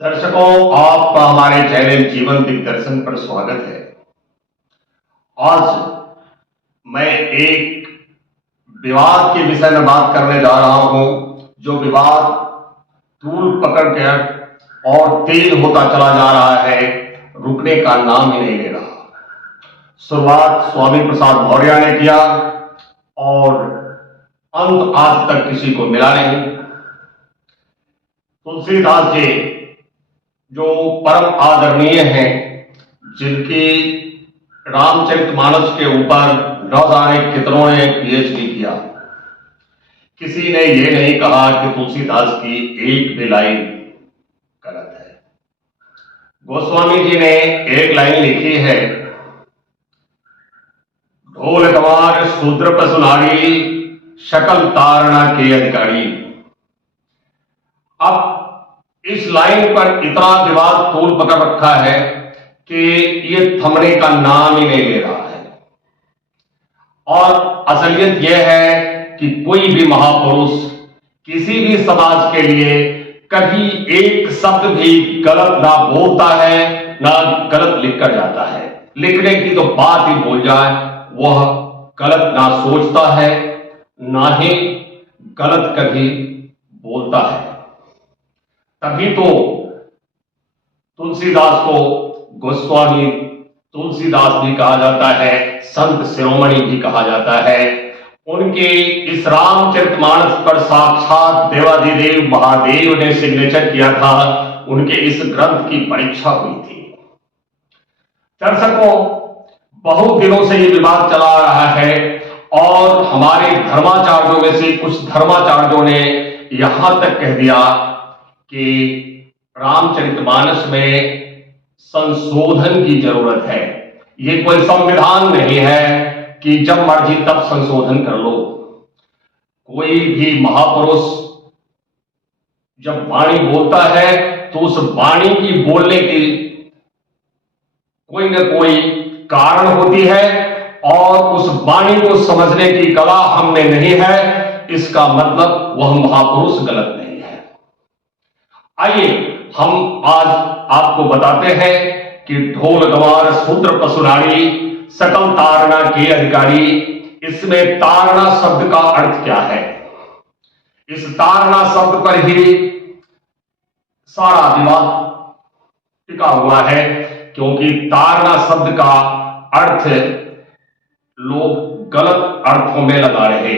दर्शकों, आपका हमारे चैनल जीवन दिग्दर्शन पर स्वागत है। आज मैं एक विवाद के विषय में बात करने जा रहा हूं, जो विवाद तूल पकड़ कर और तेज होता चला जा रहा है, रुकने का नाम ही नहीं ले रहा। शुरुआत स्वामी प्रसाद मौर्य ने किया और अंत आज तक किसी को मिला नहीं। तुलसीदास जी जो परम आदरणीय हैं, जिनकी रामचरितमानस के ऊपर न जाने कितनों ने पीएचडी किया, किसी ने यह नहीं कहा कि तुलसीदास की एक भी लाइन गलत है। गोस्वामी जी ने एक लाइन लिखी है, ढोल गवार शूद्र पर सुनारी, शकल तारणा के अधिकारी। अब इस लाइन पर इतना विवाद तूल पकड़ रखा है कि ये थमने का नाम ही नहीं ले रहा है। और असलियत यह है कि कोई भी महापुरुष किसी भी समाज के लिए कभी एक शब्द भी गलत ना बोलता है, ना गलत लिख कर जाता है। लिखने की तो बात ही भूल जाए, वह गलत ना सोचता है, ना ही गलत कभी बोलता है। तभी तो तुलसीदास को गोस्वामी तुलसीदास भी कहा जाता है, संत शिरोमणि भी कहा जाता है। उनके इस रामचरितमानस पर साक्षात देवाधिदेव महादेव ने सिग्नेचर किया था। उनके इस ग्रंथ की परीक्षा हुई थी। दर्शकों, बहुत दिनों से ये विवाद चला आ रहा है और हमारे धर्माचार्यों में से कुछ धर्माचार्यों ने यहां तक कह दिया कि रामचरितमानस में संशोधन की जरूरत है। ये कोई संविधान नहीं है कि जब मर्जी तब संशोधन कर लो। कोई भी महापुरुष जब वाणी बोलता है तो उस वाणी की बोलने की कोई न कोई कारण होती है, और उस वाणी को समझने की कला हमने नहीं है, इसका मतलब वह महापुरुष गलत नहीं है। आइए हम आज आपको बताते हैं कि ढोल गवार शूद्र पर सुनारी, सकल तारणा के अधिकारी। इसमें तारणा शब्द का अर्थ क्या है? इस तारणा शब्द पर ही सारा विवाद टिका हुआ है, क्योंकि तारणा शब्द का अर्थ लोग गलत अर्थों में लगा रहे।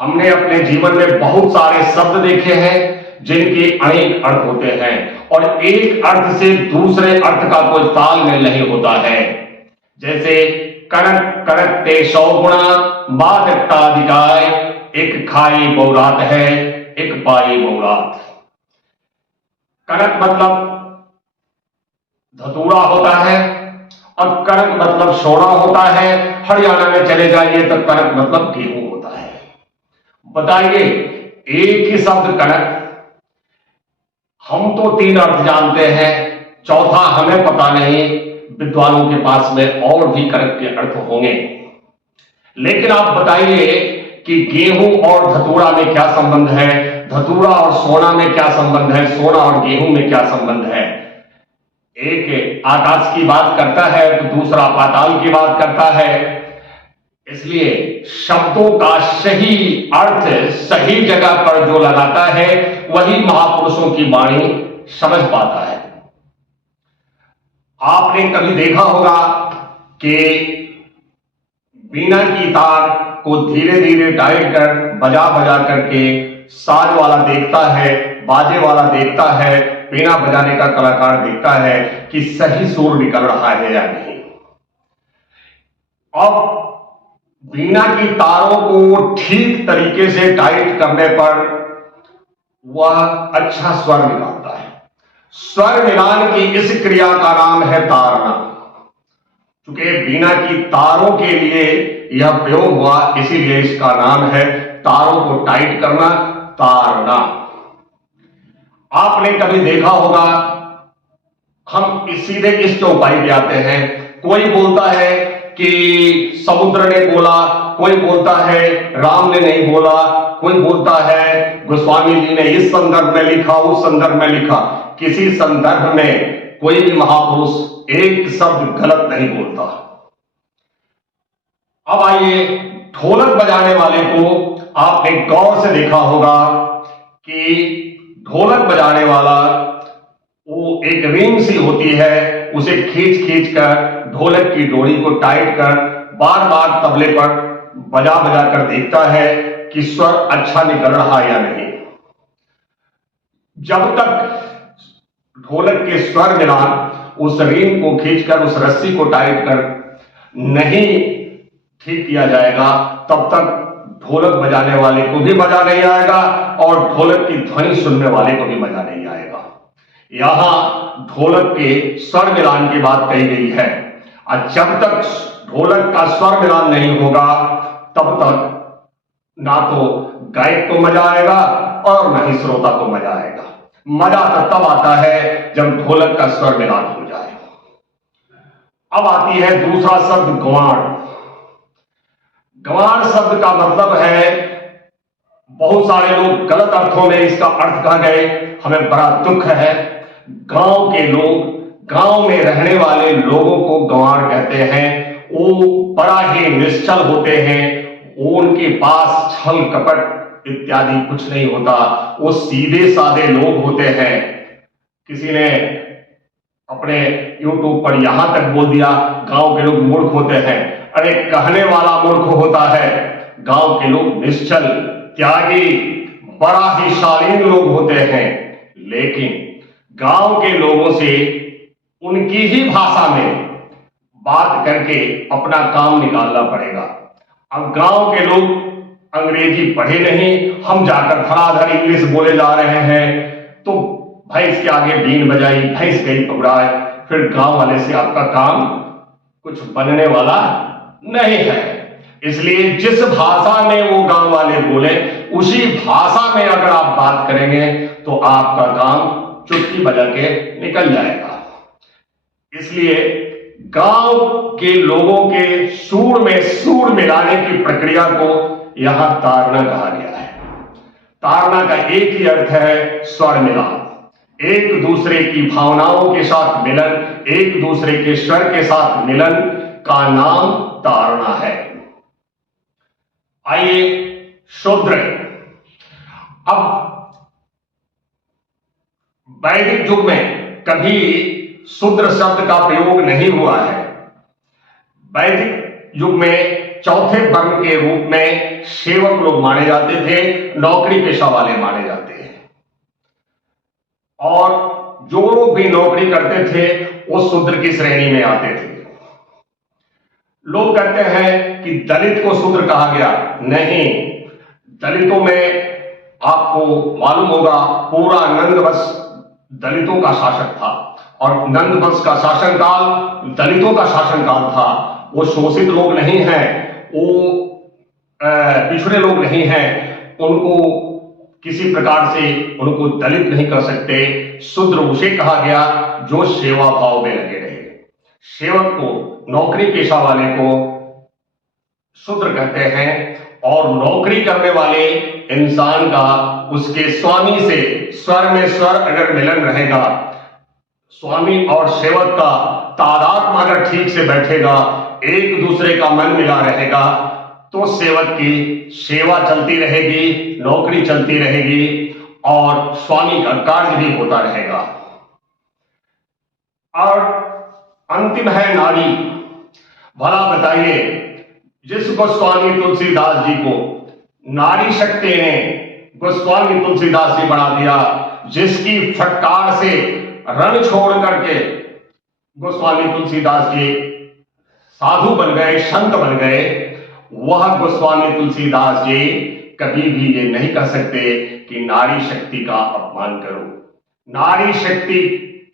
हमने अपने जीवन में बहुत सारे शब्द देखे हैं जिनके अनेक अर्थ होते हैं, और एक अर्थ से दूसरे अर्थ का कोई तालमेल नहीं होता है। जैसे कनक कनक ते 100 गुणा, मादकता दिगाय, एक खाई बहुरात है, एक पाई बहुरात। कनक मतलब धतूरा होता है और कनक मतलब सोना होता है। हरियाणा में चले जाइए तो कनक मतलब गेहूं होता है। बताइए, एक ही शब्द कनक, हम तो 3 अर्थ जानते हैं, चौथा हमें पता नहीं। विद्वानों के पास में और भी कनक के अर्थ होंगे, लेकिन आप बताइए कि गेहूं और धतूरा में क्या संबंध है, धतूरा और सोना में क्या संबंध है, सोना और गेहूं में क्या संबंध है। एक आकाश की बात करता है तो दूसरा पाताल की बात करता है। इसलिए शब्दों का सही अर्थ सही जगह पर जो लगाता है, वही महापुरुषों की वाणी समझ पाता है। आपने कभी देखा होगा कि बीना की तार को धीरे धीरे टाइट कर बजा बजा करके साज वाला देखता है, बाजे वाला देखता है, बीना बजाने का कलाकार देखता है कि सही सुर निकल रहा है या नहीं। अब बीना की तारों को ठीक तरीके से टाइट करने पर वह अच्छा स्वर निकालता है। स्वर मिलान की इस क्रिया का नाम है तारना। क्योंकि बीना की तारों के लिए यह प्रयोग हुआ, इसीलिए इसका नाम है तारों को टाइट करना, तारना। आपने कभी देखा होगा, हम सीधे इस चौपाई पे आते हैं। कोई बोलता है कि समुद्र ने बोला, कोई बोलता है राम ने नहीं बोला, कोई बोलता है गोस्वामी जी ने इस संदर्भ में लिखा, उस संदर्भ में लिखा। किसी संदर्भ में कोई भी महापुरुष एक शब्द गलत नहीं बोलता। अब आइए, ढोलक बजाने वाले को आपने गौर से देखा होगा कि ढोलक बजाने वाला वो एक रिंग सी होती है, उसे खींच खींच कर ढोलक की डोरी को टाइट कर बार बार तबले पर बजा बजा कर देखता है कि स्वर अच्छा निकल रहा या नहीं। जब तक ढोलक के स्वर मिलान उस रिंग को खींचकर उस रस्सी को टाइट कर नहीं ठीक किया जाएगा, तब तक ढोलक बजाने वाले को भी मजा नहीं आएगा और ढोलक की ध्वनि सुनने वाले को भी मजा नहीं आएगा। यहां ढोलक के स्वर मिलान की बात कही गई है, और जब तक ढोलक का स्वर मिलान नहीं होगा तब तक ना तो गायक को मजा आएगा और ना ही श्रोता को मजा आएगा। मजा तो तब आता है जब ढोलक का स्वर मिलान हो जाए। अब आती है दूसरा शब्द गंवार। गंवार शब्द का मतलब है, बहुत सारे लोग गलत अर्थों में इसका अर्थ कह गए, हमें बड़ा दुख है। गांव के लोग, गांव में रहने वाले लोगों को गंवार कहते हैं। वो बड़ा ही निश्चल होते हैं, उनके पास छल कपट इत्यादि कुछ नहीं होता, वो सीधे साधे लोग होते हैं। किसी ने अपने YouTube पर यहां तक बोल दिया गांव के लोग मूर्ख होते हैं। अरे कहने वाला मूर्ख होता है, गांव के लोग निश्चल, त्यागी, बड़ा ही शालीन लोग होते हैं। लेकिन गांव के लोगों से उनकी ही भाषा में बात करके अपना काम निकालना पड़ेगा। अब गांव के लोग अंग्रेजी पढ़े नहीं, हम जाकर धड़ाधड़ इंग्लिश बोले जा रहे हैं, तो भैंस के आगे बीन बजाई, भैंस गई पकड़ाए, फिर गांव वाले से आपका काम कुछ बनने वाला नहीं है। इसलिए जिस भाषा में वो गांव वाले बोले उसी भाषा में अगर आप बात करेंगे तो आपका काम चुटकी बजा के निकल जाएगा। इसलिए गांव के लोगों के सूर में सूर मिलाने की प्रक्रिया को यहां तारना कहा गया है। तारना का एक ही अर्थ है स्वर मिलान, एक दूसरे की भावनाओं के साथ मिलन, एक दूसरे के स्वर के साथ मिलन का नाम तारना है। आइए शूद्र। अब वैदिक युग में कभी शूद्र शब्द का प्रयोग नहीं हुआ है। वैदिक युग में चौथे वर्ण के रूप में सेवक लोग माने जाते थे, नौकरी पेशा वाले माने जाते हैं। और जो लोग भी नौकरी करते थे वो शूद्र की श्रेणी में आते थे। लोग कहते हैं कि दलित को शूद्र कहा गया, नहीं। दलितों में आपको मालूम होगा पूरा नंद वंश दलितों का शासक था, और नंद वंश का शासनकाल दलितों का शासनकाल था। वो शोषित लोग नहीं हैं, वो पिछड़े लोग नहीं हैं, उनको किसी प्रकार से उनको दलित नहीं कर सकते। शूद्र उसे कहा गया जो सेवा भाव में लगे रहे। सेवक को, नौकरी पेशा वाले को शूद्र कहते हैं। और नौकरी करने वाले इंसान का उसके स्वामी से स्वर में स्वर अगर मिलन रहेगा, स्वामी और सेवक का तादात्म्य अगर ठीक से बैठेगा, एक दूसरे का मन मिला रहेगा, तो सेवक की सेवा चलती रहेगी, नौकरी चलती रहेगी और स्वामी का कार्य भी होता रहेगा। और अंतिम है नारी। भला बताइए, जिस गोस्वामी तुलसीदास जी को नारी शक्ति ने गोस्वामी तुलसीदास जी बना दिया, जिसकी फटकार से रण छोड़ करके गोस्वामी तुलसीदास जी साधु बन गए, संत बन गए, वह गोस्वामी तुलसीदास जी कभी भी ये नहीं कह सकते कि नारी शक्ति का अपमान करो। नारी शक्ति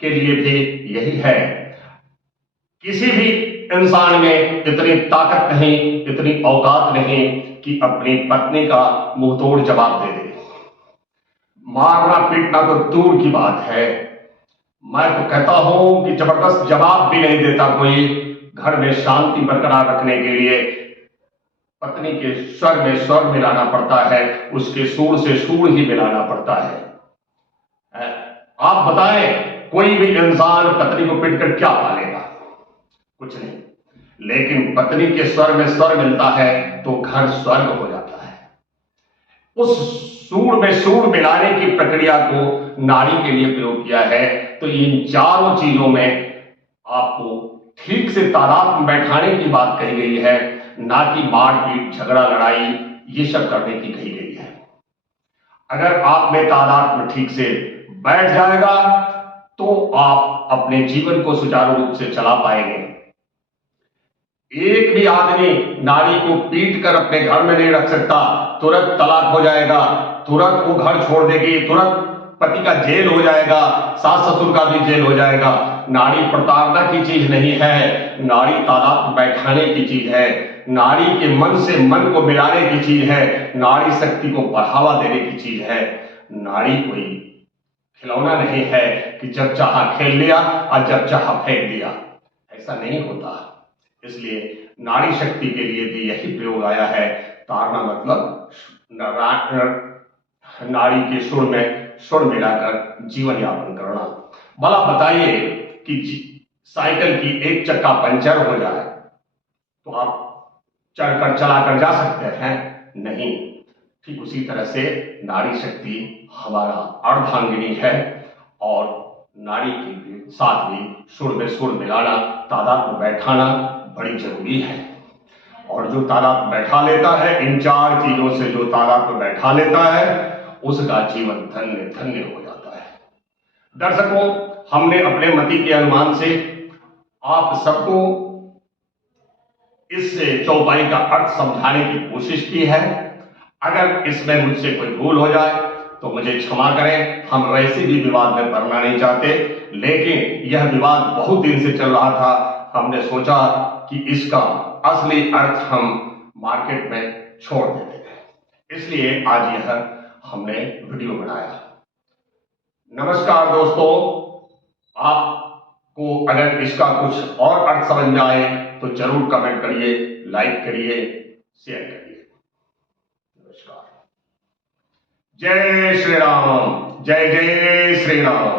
के लिए भी यही है, किसी भी इंसान में इतनी ताकत नहीं, इतनी औकात नहीं कि अपनी पत्नी का मुंह तोड़ जवाब दे दे। मारना पीटना तो दूर की बात है, मैं तो कहता हूं कि जबरदस्त जवाब भी नहीं देता कोई घर में शांति बरकरार रखने के लिए। पत्नी के स्वर में स्वर मिलाना पड़ता है, उसके सूर से सूर ही मिलाना पड़ता है। आप बताएं, कोई भी इंसान पत्नी को पीटकर क्या पालेगा? कुछ नहीं। लेकिन पत्नी के स्वर में स्वर मिलता है तो घर स्वर्ग हो जाता है। उस सूर में सूर मिलाने की प्रक्रिया को नारी के लिए प्रयोग किया है। तो इन चारों चीजों में आपको ठीक से तादाद में बैठाने की बात कही गई है, ना कि मारपीट, झगड़ा, लड़ाई ये सब करने की कही गई है। अगर आप में तादाद में ठीक से बैठ जाएगा तो आप अपने जीवन को सुचारू रूप से चला पाएंगे। एक भी आदमी नारी को पीट कर अपने घर में नहीं रख सकता। तुरंत तलाक हो जाएगा, तुरंत वो घर छोड़ देगी, तुरंत पति का जेल हो जाएगा, सास ससुर का भी जेल हो जाएगा। नारी प्रताड़ना की चीज नहीं है, नारी तादाद बैठाने की चीज है, नारी के मन से मन को मिलाने की चीज है, नारी शक्ति को बढ़ावा देने की चीज है। नारी कोई खिलौना नहीं है कि जब चाहा खेल लिया और जब चाहा फेंक दिया, ऐसा नहीं होता। इसलिए नारी शक्ति के लिए भी यही प्रयोग आया है। तारना मतलब नारी के सुर में सुर मिलाकर जीवन यापन करना। भला बताइए कि साइकिल की एक चक्का पंचर हो जाए तो आप चढ़कर चलाकर जा सकते हैं? नहीं। ठीक उसी तरह से नारी शक्ति हमारा अर्धांगिनी है और नारी के साथ भी सुर में सुर मिलाना, तादाद में बैठाना बड़ी जरूरी है। और जो तादाद बैठा लेता है, इन चार चीजों से जो तादाद में बैठा लेता है, उसका जीवन धन्य धन्य हो जाता है। दर्शकों, हमने अपने मति के अनुमान से आप सबको इस चौपाई का अर्थ समझाने की कोशिश की है। अगर इसमें मुझसे कोई भूल हो जाए तो मुझे क्षमा करें। हम वैसे भी विवाद में पड़ना नहीं चाहते, लेकिन यह विवाद बहुत दिन से चल रहा था। हमने सोचा कि इसका असली अर्थ हम मार्केट में छोड़ देते हैं, इसलिए आज यह हमने वीडियो बनाया। नमस्कार दोस्तों, आपको अगर इसका कुछ और अर्थ समझ में आए तो जरूर कमेंट करिए, लाइक करिए, शेयर करिए। नमस्कार। जय श्री राम, जय जय श्री राम।